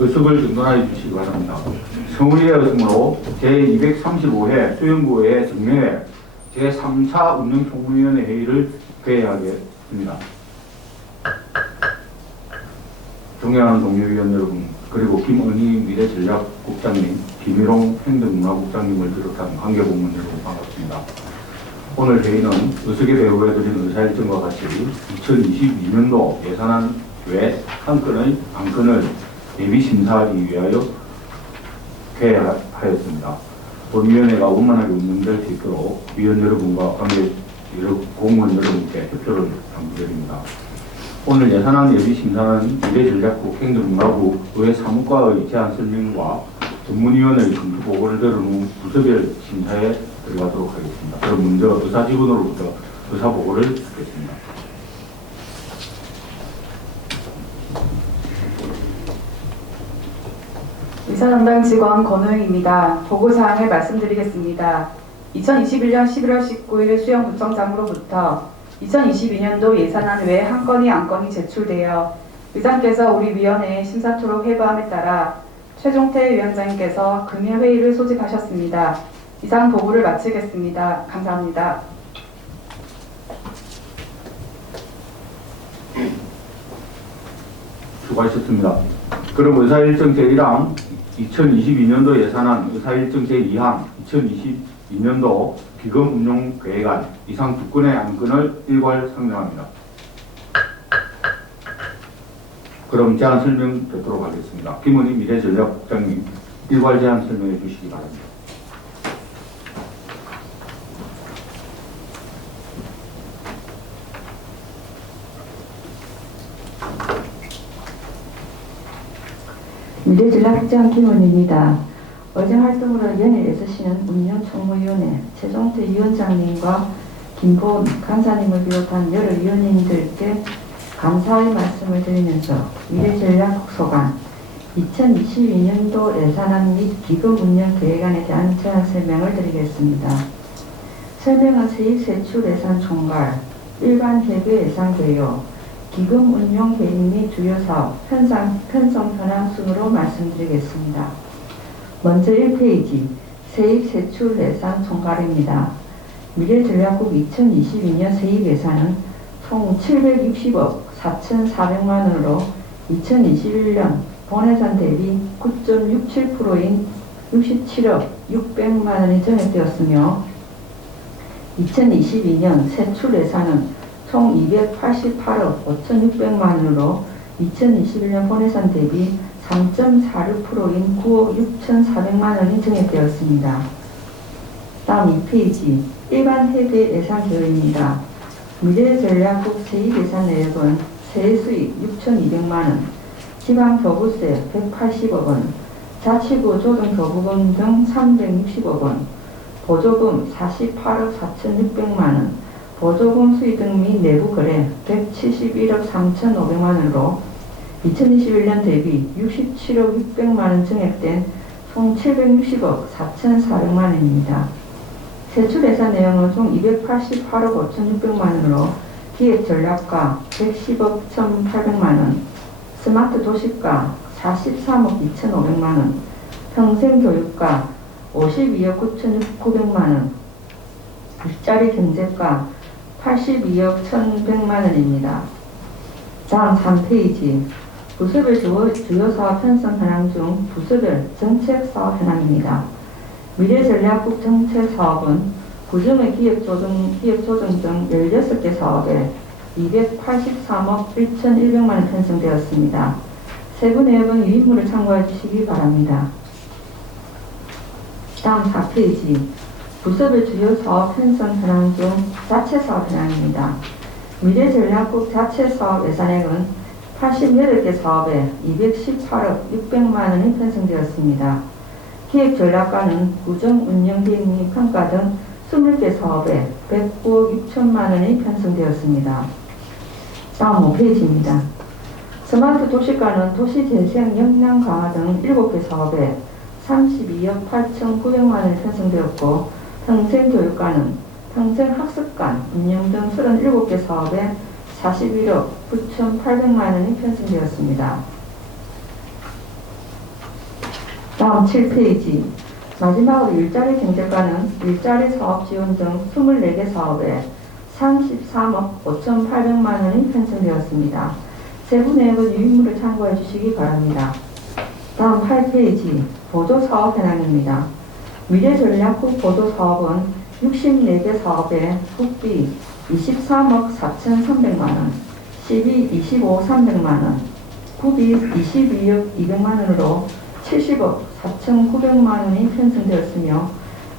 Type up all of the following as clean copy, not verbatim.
의석을 등록해 주시기 바랍니다. 성의였으므로 제235회 수영부회 정례회 제3차 운영총무위원회 회의를 개회하겠습니다. 존경하는 동료위원 여러분, 그리고 김은희 미래전략국장님, 김일홍 행정문화국장님을 비롯한 관계부문 여러분 반갑습니다. 오늘 회의는 의석에 배부해드린 의사일정과 같이 2022년도 예산안 외 한 건의 안건을 예비심사하기 위하여 개회하였습니다. 본위원회가 원만하게 운영될 수 있도록 위원 여러분과 관계 공무원 여러분께 협조를 당부드립니다. 오늘 예산안 예비심사는 미래전략국 행정문화부 의회 사무과의 제안 설명과 전문위원회의 검토 보고를 들은 후 부서별 심사에 들어가도록 하겠습니다. 그럼 먼저 의사직원으로부터 의사보고를 듣겠습니다. 의사담당 직원 권호영입니다. 보고사항을 말씀드리겠습니다. 2021년 11월 19일 수영구청장으로부터 2022년도 예산안 외 한 건의 안건이 제출되어 의장께서 우리 위원회에 심사토록 회부함에 따라 최종태 위원장님께서 금일 회의를 소집하셨습니다. 이상 보고를 마치겠습니다. 감사합니다. 수고하셨습니다. 그럼 의사일정 제1항 2022년도 예산안, 의사일정 제2항 2022년도 기금운용계획안 이상 두 건의 안건을 일괄 상정합니다. 그럼 제안 설명 듣도록 하겠습니다. 김은희 미래전략국장님, 일괄 제안 설명해 주시기 바랍니다. 미래전략국장 김은희입니다. 어제 활동으로 연일 6시는 운영총무위원회 최종태 위원장님과 김보은 간사님을 비롯한 여러 위원님들께 감사의 말씀을 드리면서 미래전략국 소관 2022년도 예산안 및 기금운영계획안에 대한 제안 설명을 드리겠습니다. 설명은 세입세출예산 총괄, 일반 회계 예산 개요, 기금 운용 계획 및 주요 사업, 편성 현황 순으로 말씀드리겠습니다. 먼저 1페이지, 세입 세출 예산 총괄입니다. 미래전략국 2022년 세입 예산은 총 760억 4,400만 원으로 2021년 본예산 대비 9.67%인 67억 600만 원이 정액되었으며 2022년 세출 예산은 총 288억 5,600만 원으로 2021년 본예산 대비 3.46%인 9억 6,400만 원이 정액되었습니다. 다음 2페이지 일반 회계 예산 계획입니다. 미래전략국 세입예산 내역은 세수익 6,200만 원, 지방교부세 180억 원, 자치구 조정교부금 등 360억 원, 보조금 48억 4,600만 원, 보조금 수익 등 및 내부 거래 171억 3,500만 원으로 2021년 대비 67억 600만 원 증액된 총 760억 4,400만 원입니다. 세출 예산 내용은 총 288억 5,600만 원으로 기획 전략가 110억 1,800만 원, 스마트 도시가 43억 2,500만 원, 평생교육가 52억 9,900만 원, 일자리 경제가 82억 1,100만 원입니다. 다음 3페이지 부서별 주요 사업 편성 현황 중 부서별 정책 사업 현황입니다. 미래전략국 정책 사업은 구정의 기획조정 등 16개 사업에 283억 1,100만 원 편성되었습니다. 세부 내역은 위인물을 참고해 주시기 바랍니다. 다음 4페이지 부서별 주요 사업 편성 현황 중 자체 사업 현황입니다. 미래전략국 자체 사업 예산액은 88개 사업에 218억 600만 원이 편성되었습니다. 기획 전략가는 구정 운영 계획 및 평가 등 20개 사업에 109억 6천만 원이 편성되었습니다. 다음 5페이지입니다. 스마트 도시가는 도시재생 역량 강화 등 7개 사업에 32억 8,900만 원이 편성되었고 평생교육과는 평생학습관 운영 등 37개 사업에 41억 9,800만 원이 편성되었습니다. 다음 7페이지. 마지막으로 일자리 경제과는 일자리 사업 지원 등 24개 사업에 33억 5,800만 원이 편성되었습니다. 세부 내역은 유인물을 참고해 주시기 바랍니다. 다음 8페이지. 보조사업 현황입니다. 미래전략국 보조사업은 64개 사업에 국비 23억 4,300만 원, 시비 25억 300만 원, 구비 22억 200만 원으로 70억 4,900만 원이 편성되었으며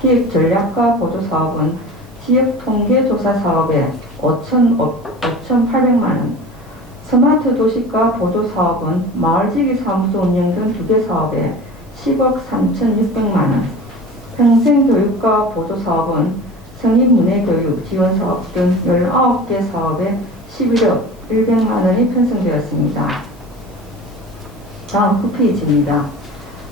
기획전략과 보조사업은 지역통계조사 사업에 5,800만 원, 스마트 도시과 보조사업은 마을지기 사무소 운영 등 2개 사업에 10억 3,600만 원, 평생교육과 보조사업은 성인문예교육 지원사업 등 19개 사업에 11억 100만 원이 편성되었습니다. 다음 9페이지입니다.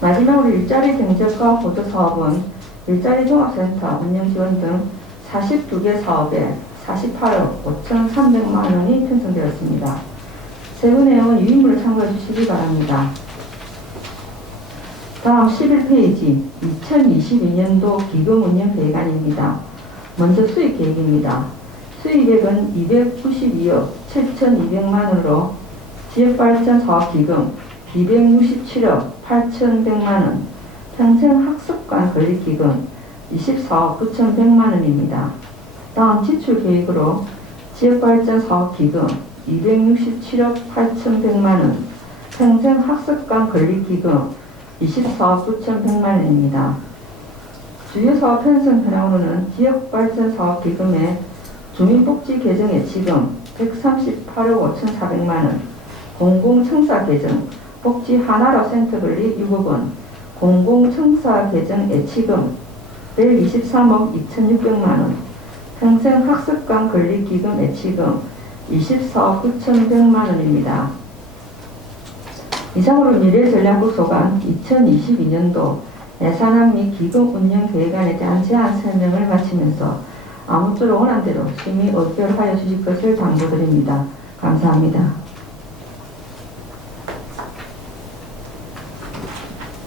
마지막으로 일자리 경제과 보조사업은 일자리 종합센터 운영 지원 등 42개 사업에 48억 5,300만 원이 편성되었습니다. 세부 내용은 유인물을 참고해 주시기 바랍니다. 다음 11페이지 2022년도 기금 운영 계획안입니다. 먼저 수익 계획입니다. 수익액은 292억 7,200만 원으로 지역발전 사업기금 267억 8,100만 원, 평생학습관 건립기금 24억 9,100만 원입니다. 다음 지출 계획으로 지역발전 사업기금 267억 8,100만 원, 평생학습관 건립기금 24억 9,100만 원입니다. 주요 사업 편성 현황으로는 지역발전 사업기금의 주민복지 개정 예치금 138억 5,400만 원, 공공청사 개정 복지 하나로 센터 건립 6억 원, 공공청사 개정 예치금 123억 2,600만 원, 평생학습관 건립기금 예치금 24억 9,100만 원입니다. 이상으로 미래전략국 소관 2022년도 예산안 및 기금 운영 계획안에 대한 제안 설명을 마치면서 아무쪼록 원한 대로 심의 의결하여 주실 것을 당부드립니다. 감사합니다.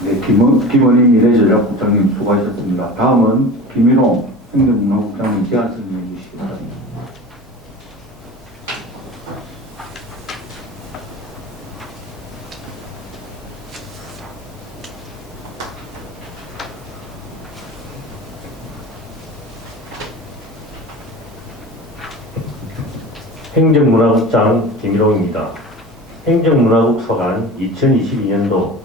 네, 김원희 미래전략국장님 수고하셨습니다. 다음은 김일홍 행정문화국장님 제안 설명해 주시기 바랍니다. 행정문화국장 김일홍입니다. 행정문화국 소관 2022년도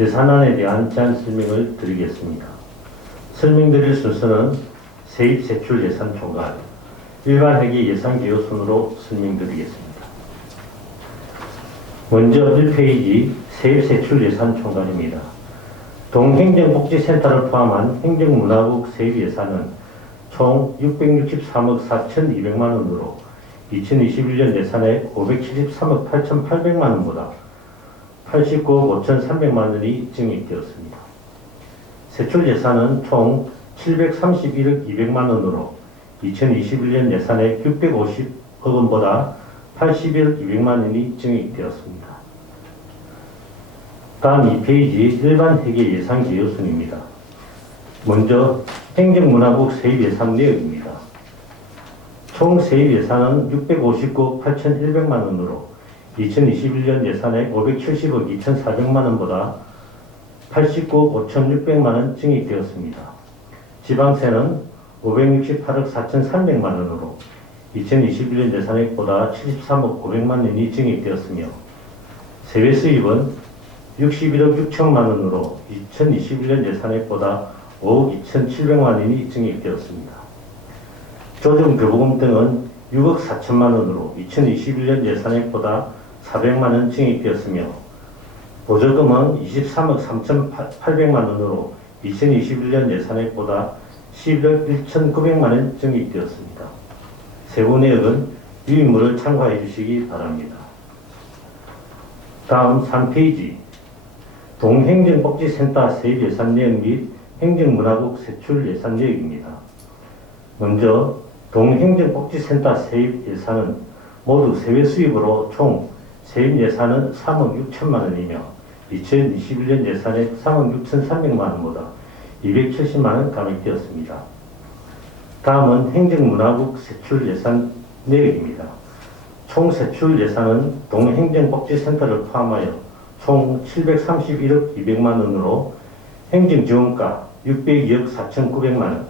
예산안에 대한 제안 설명을 드리겠습니다. 설명드릴 순서는 세입세출 예산 총괄, 일반 회계 예산 개요 순으로 설명드리겠습니다. 먼저 1페이지 세입세출 예산 총괄입니다. 동행정복지센터를 포함한 행정문화국 세입 예산은 총 663억 4,200만 원으로 2021년 예산의 573억 8,800만 원보다 89억 5,300만 원이 증액되었습니다. 세출 예산은 총 731억 200만 원으로 2021년 예산의 650억 원보다 81억 200만 원이 증액되었습니다. 다음 2페이지 일반 회계 예산 개요순입니다. 먼저 행정문화국 세입 예산 내역입니다. 총 세입 예산은 659억 8,100만 원으로 2021년 예산의 570억 2,400만 원보다 89억 5,600만 원 증액되었습니다. 지방세는 568억 4,300만 원으로 2021년 예산액보다 73억 500만 원이 증액되었으며 세외 수입은 61억 6천만 원으로 2021년 예산액보다 5억 2,700만 원이 증액되었습니다. 조정교부금 등은 6억 4천만 원으로 2021년 예산액보다 400만 원 증액되었으며 보조금은 23억 3,800만 원으로 2021년 예산액보다 11억 1,900만 원 증액되었습니다. 세부 내역은 유인물을 참고해 주시기 바랍니다. 다음 3페이지 동행정복지센터 세입 예산 내역 및 행정문화국 세출 예산 내역입니다. 먼저 동행정복지센터 세입 예산은 모두 세외 수입으로 총 세입 예산은 3억 6천만 원이며 2021년 예산액 3억 6,300만 원보다 270만 원 감액되었습니다. 다음은 행정문화국 세출 예산 내역입니다. 총 세출 예산은 동행정복지센터를 포함하여 총 731억 200만 원으로 행정지원가 602억 4,900만 원,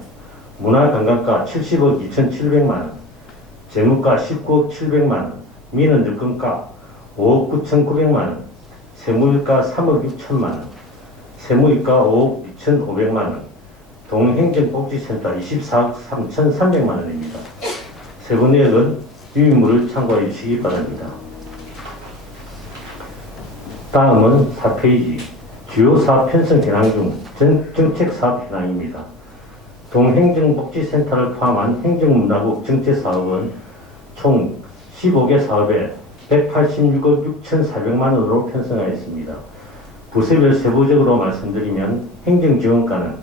문화관광가 70억 2,700만 원, 재무가 19억 700만 원, 민원여건가 5억 9,900만 원, 세무일가 3억 6천만 원, 세무이가 5억 2,500만 원, 동행정복지센터 24억 3,300만 원입니다. 세부 내역은 유의물을 참고해 주시기 바랍니다. 다음은 4페이지 주요 사업 편성 현황 중 정책 사업 현황입니다. 동행정복지센터를 포함한 행정문화국 정책사업은 총 15개 사업에 186억 6,400만 원으로 편성하였습니다. 부서별 세부적으로 말씀드리면 행정지원과는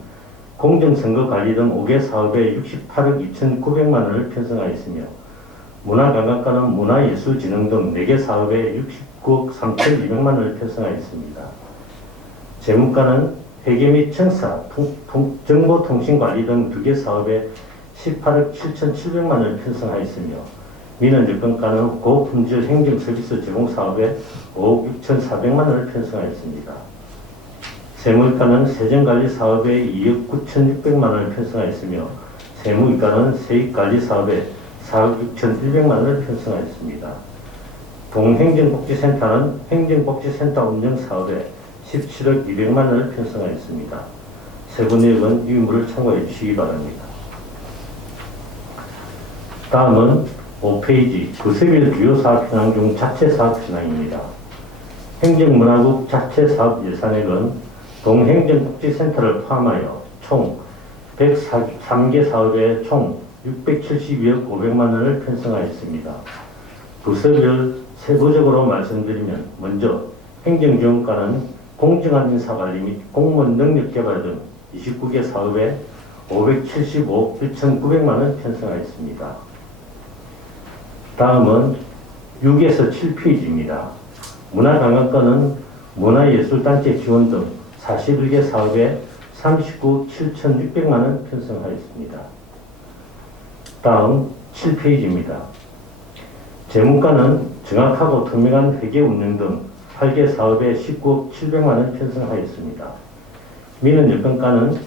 공정선거관리 등 5개 사업에 68억 2,900만 원을 편성하였으며 문화관광과는 문화예술진흥 등 4개 사업에 69억 3,200만 원을 편성하였습니다. 재무과는 회계 및 청사, 정보통신관리 등 2개 사업에 18억 7,700만 원을 편성하였으며 민원여건과는 고품질 행정서비스 제공 사업에 5억 6,400만 원을 편성하였습니다. 세무이과는 세정관리 사업에 2억 9,600만 원을 편성하였으며 세무이과는 세입관리 사업에 4억 6,100만 원을 편성하였습니다. 동행정복지센터는 행정복지센터 운영 사업에 17억 200만 원을 편성하였습니다. 세부 내역은 유의물을 참고해 주시기 바랍니다. 다음은 5페이지 부서별 주요 사업 현황 중 자체 사업 현황입니다. 행정문화국 자체 사업 예산액은 동행정복지센터를 포함하여 총 103개 사업에 총 672억 500만 원을 편성하였습니다. 부서별 세부적으로 말씀드리면 먼저 행정지원과는 공정한 인사관리 및 공무원 능력개발 등 29개 사업에 575억 1,900만 원 편성하였습니다. 다음은 6에서 7페이지입니다. 문화관광과는 문화예술단체 지원 등 41개 사업에 39억 7,600만 원 편성하였습니다. 다음 7페이지입니다. 재무과는 정확하고 투명한 회계 운영 등 8개 사업에 19억 700만 원 편성하였습니다. 민원여건과는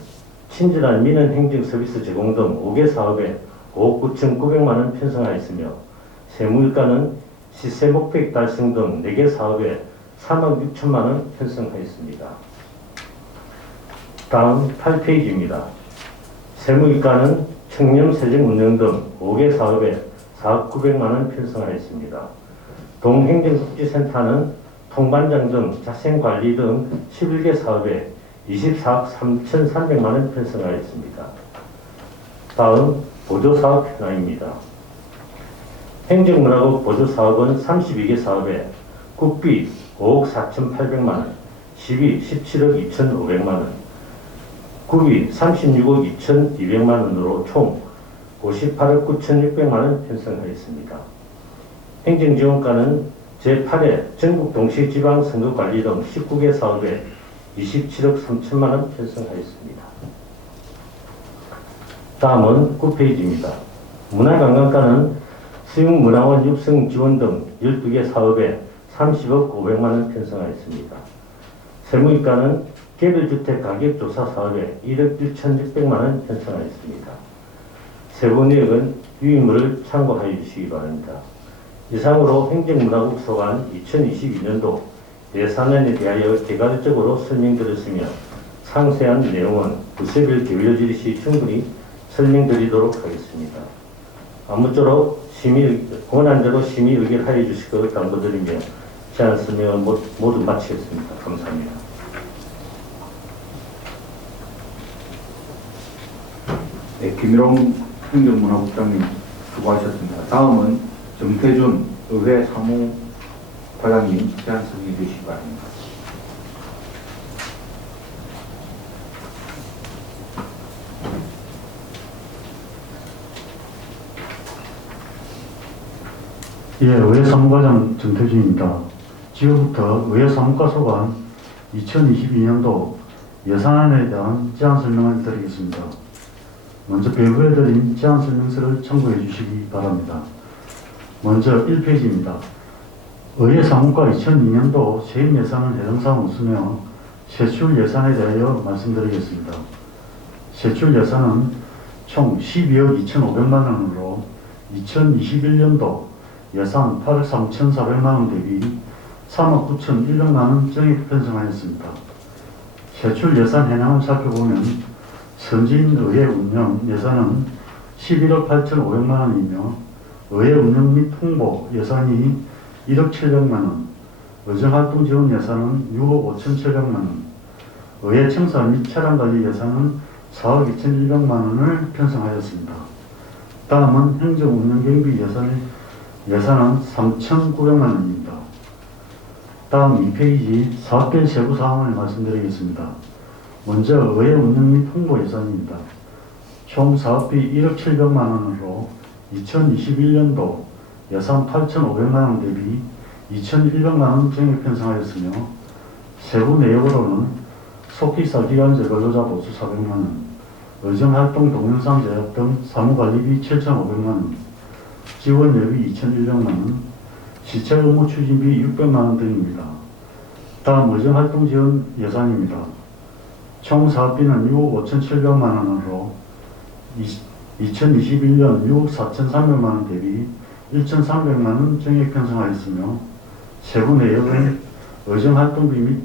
친절한 민원 행정 서비스 제공 등 5개 사업에 5억 9,900만 원 편성하였으며 세무일과는 시세 목표액 달성 등 4개 사업에 3억 6천만 원 편성하였습니다. 다음 8페이지입니다. 세무일과는 청렴세정 운영 등 5개 사업에 4억 900만 원 편성하였습니다. 동행정복지센터는 통반장 등 자생관리 등 11개 사업에 24억 3,300만 원 편성하였습니다. 다음 보조사업 현황입니다. 행정문화국 보조사업은 32개 사업에 국비 5억 4,800만 원, 시비 17억 2,500만 원, 구비 36억 2,200만 원으로 총 58억 9,600만 원 편성하였습니다. 행정지원과는 제8회 전국 동시지방선거관리 등 19개 사업에 27억 3천만 원 편성하였습니다. 다음은 9페이지입니다. 문화관광과는 수용문화원 육성 지원 등 12개 사업에 30억 500만 원 편성하였습니다. 세무이과는 개별주택 가격조사 사업에 1억 1,600만 원 편성하였습니다. 세부 내역은 유의물을 참고하여 주시기 바랍니다. 이상으로 행정문화국 소관 2022년도 예산안에 대하여 개괄적으로 설명드렸으며 상세한 내용은 부서별 계획지리 시 충분히 설명드리도록 하겠습니다. 아무쪼록 권한대로 심의 의결하여 주실 것을 당부드리며 제안 설명을 모두 마치겠습니다. 감사합니다. 네, 김일홍 행정문화국장님 수고하셨습니다. 다음은 정태준 의회 사무과장님 제안 설명해 주시기 바랍니다. 예, 의회 사무과장 정태준입니다. 지금부터 의회 사무과 소관 2022년도 예산안에 대한 제안 설명을 드리겠습니다. 먼저 배부해드린 제안 설명서를 참고해 주시기 바랍니다. 먼저 1페이지입니다. 의회 사무과 2002년도 세입 예산은 해당사항 없으며 세출 예산에 대하여 말씀드리겠습니다. 세출 예산은 총 12억 2,500만 원으로 2021년도 예산 8억 3,400만 원 대비 3억 9,100만 원 증액 편성하였습니다. 세출 예산 현황을 살펴보면 선진의회 운영 예산은 11억 8,500만 원이며 의회 운영 및 홍보 예산이 1억 700만 원, 의정활동 지원 예산은 6억 5,700만 원, 의회 청사 및 차량관리 예산은 4억 2,100만 원을 편성하였습니다. 다음은 행정운영경비 예산은 3,900만 원입니다. 다음 2페이지 사업별 세부 사항을 말씀드리겠습니다. 먼저 의회 운영 및 홍보 예산입니다. 총 사업비 1억 700만 원으로 2021년도 예산 8,500만 원 대비 2,100만 원 증액 편성하였으며 세부 내역으로는 속기사 기간제 근로자 보수 400만 원, 의정활동 동영상 제작 등 사무관리비 7,500만 원, 지원예비 2,100만 원, 시체 업무 추진비 600만 원 등입니다. 다음 의정활동 지원 예산입니다. 총 사업비는 6억 5,700만 원으로 2021년 6억 4,300만 원 대비 1,300만 원 증액 편성하였으며 세부 내역은 의정활동비 및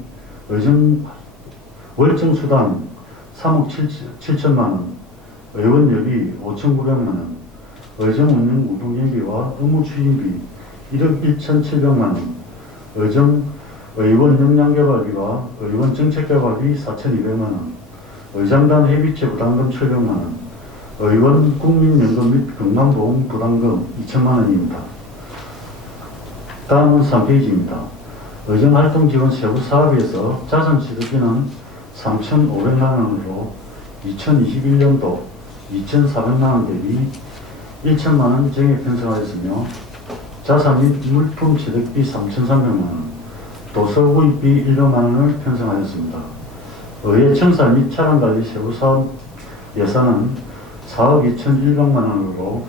월정수당 3억 7천만 원, 의원여비 5,900만 원, 의정운영 우동경비와 업무추진비 1억 1,700만 원, 의원 역량개발비와 의원 정책개발비 4,200만 원, 의장단 회비체 부담금 700만 원, 의원 국민연금 및 건강보험 부담금 2천만 원입니다. 다음은 3페이지입니다. 의정활동 지원 세부 사업에서 자산 취득비는 3,500만 원으로 2021년도 2,400만 원 대비 1천만 원 증액 편성하였으며 자산 및 물품 취득비 3,300만 원, 도서 구입비 100만 원을 편성하였습니다. 의회 청사 및 차량관리 세부 사업 예산은 4억 2,100만 원으로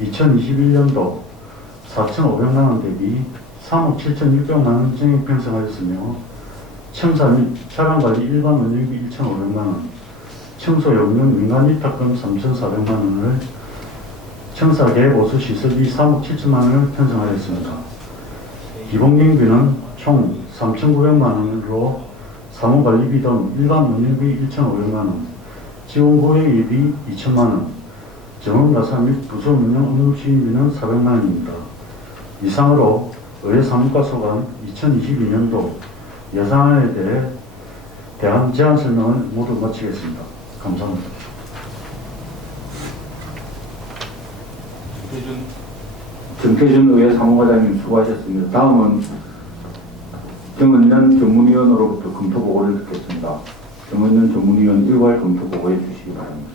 2021년도 4,500만 원 대비 3억 7,600만 원 증액 편성하였으며 청사 및 차량관리 일반 운영비 1,500만 원, 청소 용역 민간 위탁금 3,400만 원을 청사 개보수 시설비 3억 7천만 원을 편성하였습니다. 기본경비는 총 3,900만 원으로 사무관리비 등 일반 운영비 1,500만 원, 지원고객예비 2천만 원, 정원가사 및 부서 운영 업무 추진비는 400만 원입니다. 이상으로 의회 사무과 소관 2022년도 예산안에 대한 제안 설명을 모두 마치겠습니다. 감사합니다. 정태준 의회 사무과장님 수고하셨습니다. 다음은 정은년 전문위원으로부터 검토보고를 듣겠습니다. 정은년 전문위원 일괄 검토보고해 주시기 바랍니다.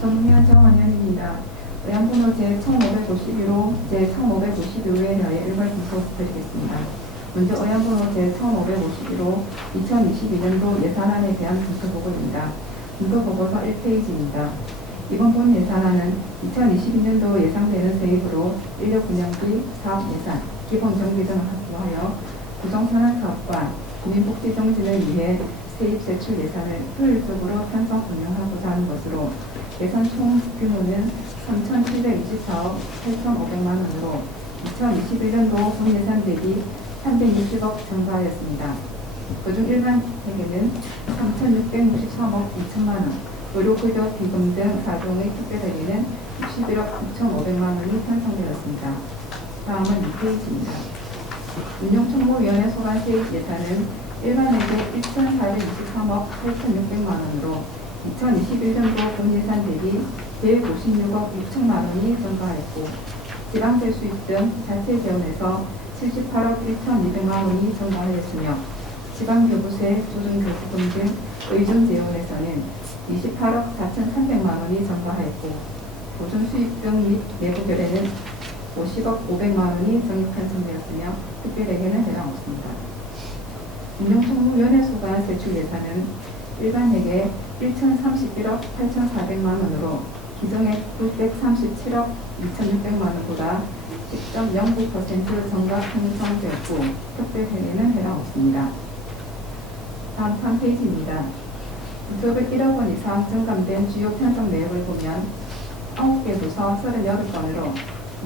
전문위원 정원현입니다. 의안번호 제1551호 제1552회에 대하여 일괄 검토드리겠습니다. 먼저 의안번호 제1551호 2022년도 예산안에 대한 검토보고입니다. 검토보고서 1페이지입니다. 이번 본 예산안은 2022년도 예상되는 세입으로 인력운영비, 사업예산, 기본정비 등을 확보하여 구정산업 사업과 국민복지 정진을 위해 세입 세출 예산을 효율적으로 편성 운영하고자 하는 것으로 예산 총 규모는 3,724억 8,500만 원으로 2021년도 본 예산 대비 360억 증가하였습니다. 그중 일반회계는 3,663억 2천만 원, 의료구조 비금 등 사종의 특별회계는 61억 9,500만 원이 편성되었습니다. 다음은 2페이지입니다. 운영총무위원회 소관 세입 예산은 일반회계 1,423억 8,600만 원으로 2021년도 본 예산 대비 156억 6천만 원이 증가했고 지방세 수입 등 자체 재원에서 78억 1,200만 원이 증가하였으며 지방교부세, 조정교부금 등 의존 재원에서는 28억 4,300만 원이 증가하였고 보존 수입 등 및 내부 결에는 50억 500만 원이 적립 편성되었으며 특별회계는 해당 없습니다. 운영총무위원회 소관 세출 예산은 일반회계 1,031억 8,400만 원으로 기존액 937억 2,600만 원보다 10.09% 증가 편성되었고 특별회계는 해당 없습니다. 다음 3페이지입니다. 부서별 1억 원 이상 증감된 주요 편성 내역을 보면 9개 부서 38건으로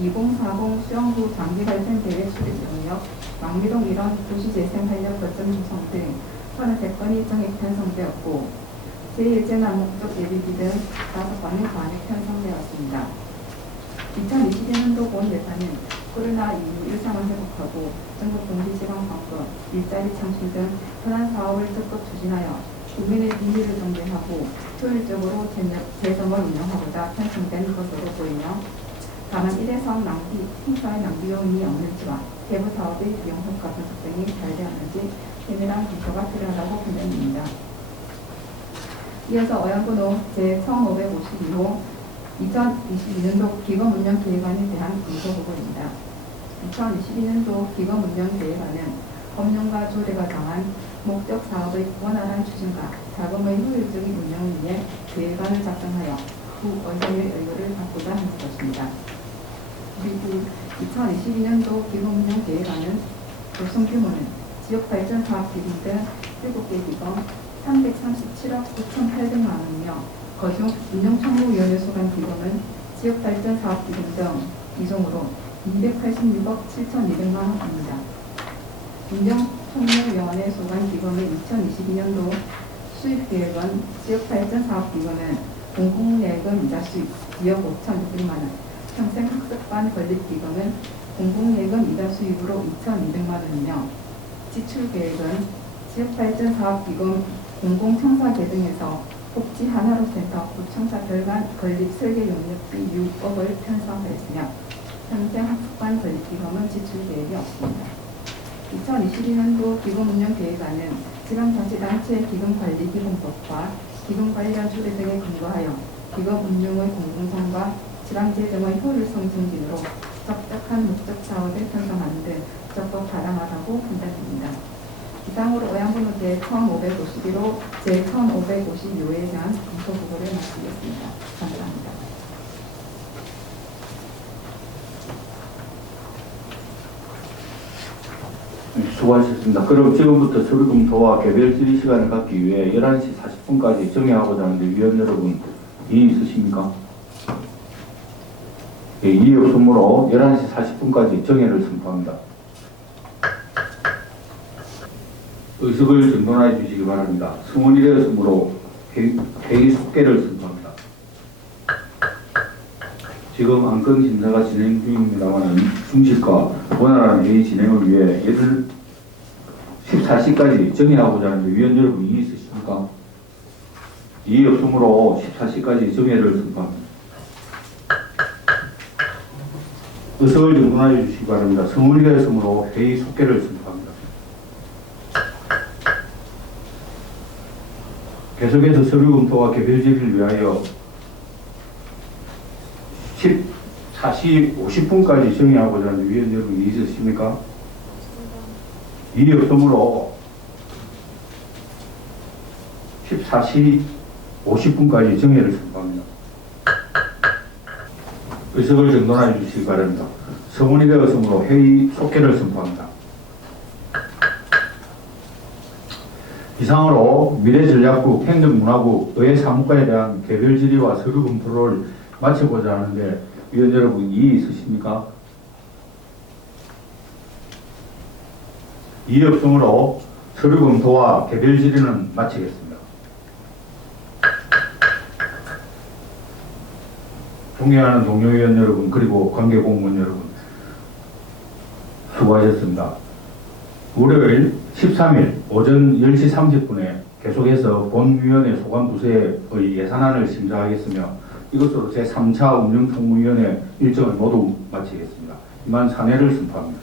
2040 수영구 장기발전 계획 수립 영역, 왕미동 일원 도시재생 활력 거점 조성 등 33건이 정액 편성되었고 제1재난 목적 예비비 등 5건이 관액 편성되었습니다. 2021년도 본 예산은 코로나 이후 일상을 회복하고 전국 동시지방방송, 일자리 창출 등 현안 사업을 적극 추진하여 국민의 비리를 정제하고 효율적으로 재정을 운영하고자 편성된 것으로 보이며 다만 일회 사업 낭비, 행사의 낭비 요인이 없는지와 세부 사업의 비용 효과 분석 등이 잘 되었는지 세밀한 검토가 필요하다고 판단됩니다. 이어서 어양번호 제1552호 2022년도 기금운영계획안에 대한 검토보고입니다. 2022년도 기금운영계획안은 법령과 조례가 정한 목적 사업의 원활한 추진과 자금의 효율적인 운영을 위해 계획안을 작성하여 후 의회의 의결을 받고자 하는 것입니다. 그리고 2022년도 기금운영계획안은 구성 규모는 지역발전사업기금 등 7개 기금 337억 9,800만 원이며 거중 운영총무위원회 소관 기금은 지역발전사업기금 등 이종으로 286억 7,200만 원입니다. 운영총무위원회 소관 기금의 2022년도 수입계획은 지역발전사업기금은 공공예금 이자 수입 2억 5,600만 원, 평생학습반 건립기금은 공공예금 이자 수입으로 2,200만 원이며 지출계획은 지역발전사업기금 공공청사계 등에서 복지 하나로 센터 구청사 별관 건립 설계 용역비 6억을 편성하였으며 평생학습반 건립기금은 지출계획이 없습니다. 2022년도 기금운영계획안은 지방자치단체 기금관리기금법과 기금관리원 조례 등에 근거하여 기금운용의 공공성과 지방재정의 효율성 증진으로 적적한 목적 사업을 편성하는 등 적극 타당하다고 판단됩니다. 이상으로 의안번호 제1551호 제1552호에 대한 검토보고를 마치겠습니다. 감사합니다. 수고하셨습니다. 그럼 지금부터 서류 검토와 개별 질의 시간을 갖기 위해 11시 40분까지 정해하고자 하는데 위원 여러분 이의 있으십니까? 예, 이의 없으므로 11시 40분까지 정해를 선포합니다. 의석을 정돈해 주시기 바랍니다. 승원이 되었으므로 회의 속개를 선포합니다. 지금 안건 심사가 진행 중입니다만 중식과 원활한 회의 진행을 위해 14시까지 정해하고자 하는데 위원 여러분 이의 있으십니까? 이의 없으므로 14시까지 정해를 선포합니다. 의석을 정돈해 주시기 바랍니다. 승원이 되었으므로 회의 속개를 선포합니다. 계속해서 서류 검토와 개별 질의를 위하여 14시 50분까지 정해하고자 하는데 위원 여러분 이의 있으십니까? 이의 없으므로 14시 50분까지 정해를 선포합니다. 의석을 정돈해 주시기 바랍니다. 성원이 되었으므로 회의 속개를 선포합니다. 이상으로 미래전략국, 행정문화국, 의회사무과에 대한 개별 질의와 서류 검토를 마치고자 하는데 위원 여러분 이의 있으십니까? 이의 없으므로 서류 검토와 개별 질의는 마치겠습니다. 존경하는 동료 위원 여러분 그리고 관계 공무원 여러분 수고하셨습니다. 월요일 13일 오전 10시 30분에 계속해서 본위원회 소관부서의 예산안을 심사하겠으며 이것으로 제3차 운영총무위원회 일정을 모두 마치겠습니다. 이만 사내를 선포합니다.